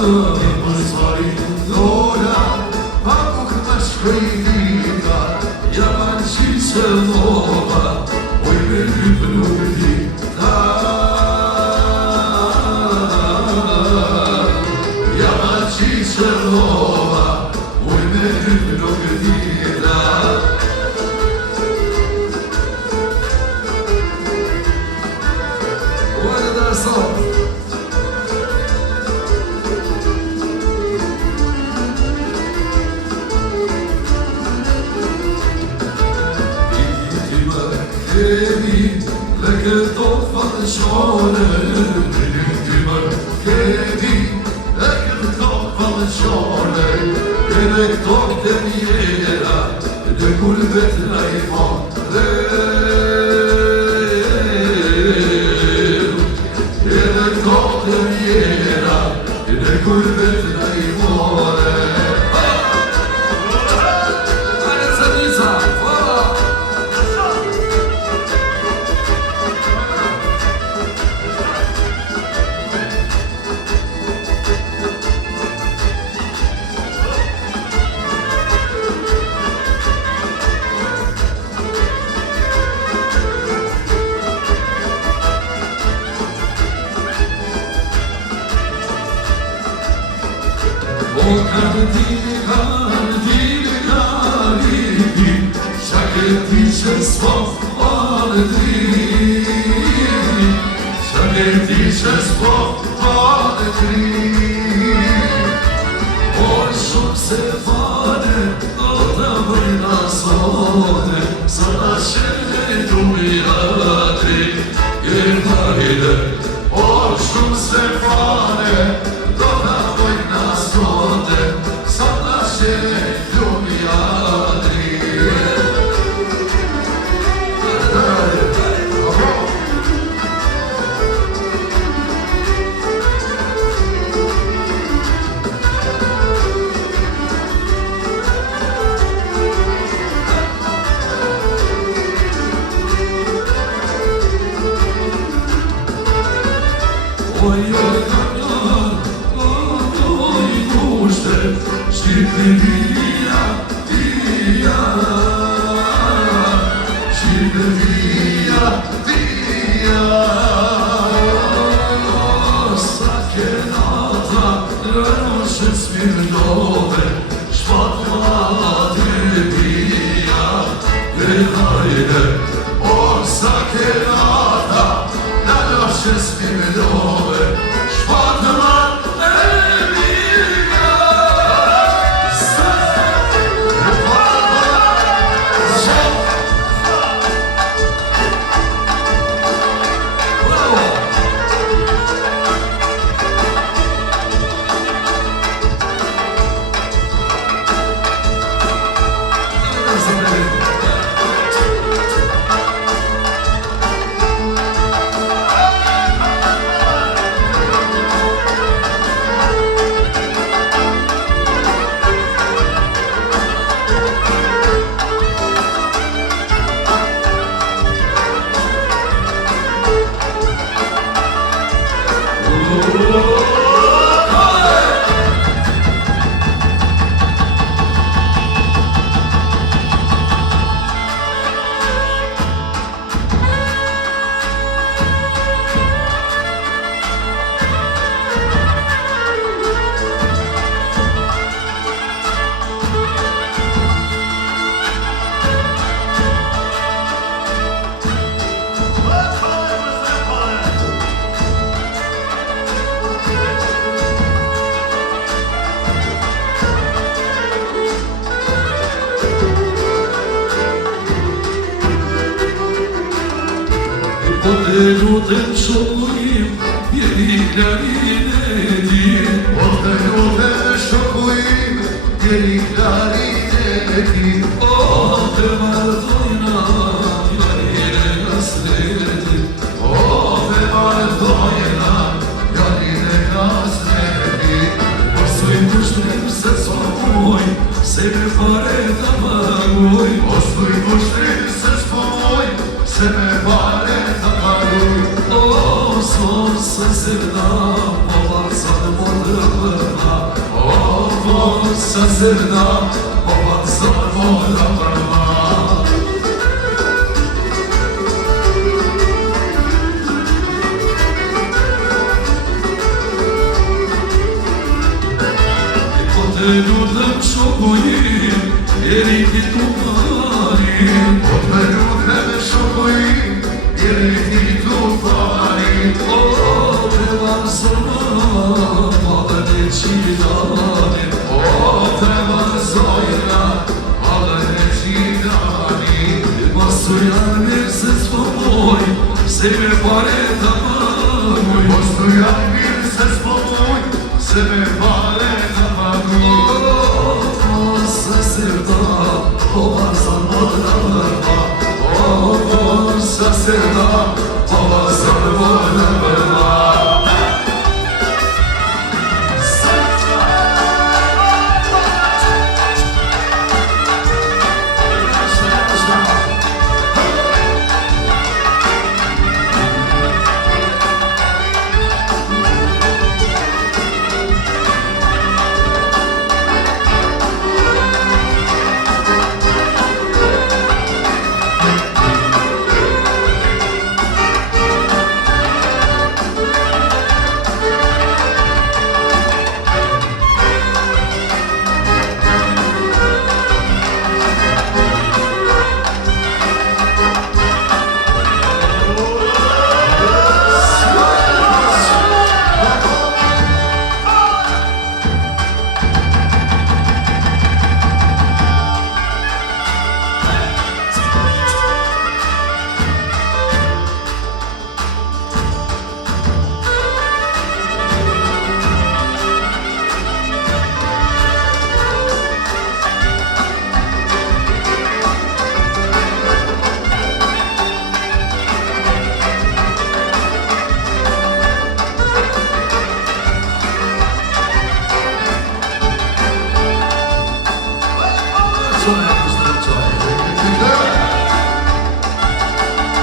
Ti për zvari dola, pa nuk më shkojnika, jam qitë që nova, oj me lypë nuk dita. Jam qitë që nova, oj me lypë nuk dita. Ojë dhe sot le këto falëshone, ti më kemi, le këto falëshone, e le këto të mjera, dhe gulbet në i fondre. E le këto të mjera, dhe gulbet në i fondre. O kandili, qa këti që s'po falëtri, qa këti që s'po falëtri. Por shumë se fale, do të bëjna sote, sa ta shene dumiratri, gërta hile. Por shumë se fale, do të bëjna sote, sa ta shene dumiratri. Oj, kam janë, oj, kushte, shqipë vija, vija, shqipë vija, vija. Sa kenata, rënëshë smirnove, shpat të vija, gëllajde. Sa kenata, rënëshë smirnove, po të lutem shokuim, jeri klarin e ti. Po të lutem shokuim, jeri klarin e ti. Po të martojna, jarin e kasreti. Po të martojna, jarin e kasreti. Po soj mushtrim se s'pomoj, se me pare të pagoj. Po soj mushtrim se s'pomoj, se me pare të pagoj. O, son se se vda, po varsa të modrë sa sevda, o bak zor mola prva. E po të lutem shokujim, jeri ti tu marim. Po të lutem shokujim, jeri ti tu marim. O te vazhona, madhe ne qilanim. O te vazhona, madhe ne qilanim. Masu janë mirë se s'pomoj, se me pare të paguj. Masu janë mirë se s'pomoj, se me pare të paguj. Sa sevda, o vazhon mola prva. O sa sevda, o vazhon mola prva. Sorry.